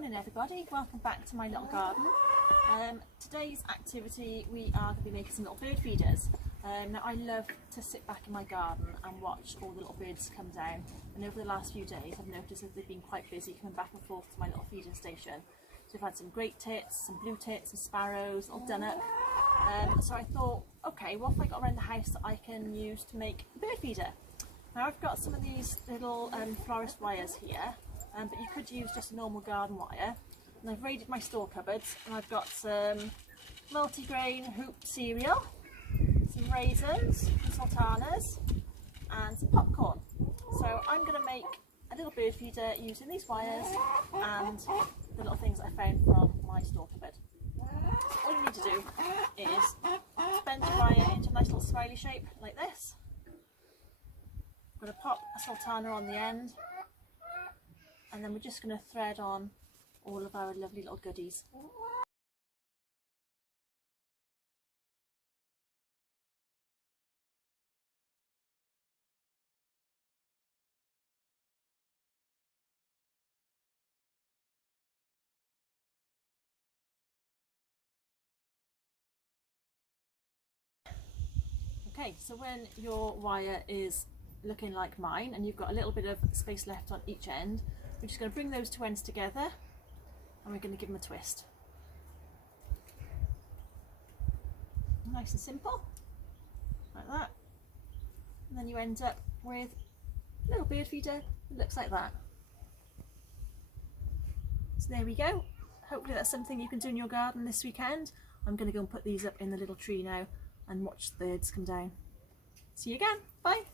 Morning everybody, welcome back to my little garden. Today's activity we are going to be making some little bird feeders. Now I love to sit back in my garden and watch all the little birds come down, and over the last few days I've noticed that they've been quite busy coming back and forth to my little feeding station. So we've had some great tits, some blue tits, some sparrows, all done up. So I thought, okay, what have I got around the house that I can use to make a bird feeder? Now I've got some of these little florist wires here, but you could use just a normal garden wire. And I've raided my store cupboards and I've got some multigrain hoop cereal, some raisins, some sultanas and some popcorn. So I'm going to make a little bird feeder using these wires and the little things that I found from my store cupboard. All you need to do is bend your wire into a nice little smiley shape like this. I'm going to pop a sultana on the end, and then we're just going to thread on all of our lovely little goodies. Okay, so when your wire is looking like mine and you've got a little bit of space left on each end, we're just going to bring those two ends together and we're going to give them a twist. Nice and simple, like that. And then you end up with a little bird feeder that looks like that. So there we go. Hopefully that's something you can do in your garden this weekend. I'm going to go and put these up in the little tree now and watch the birds come down. See you again. Bye.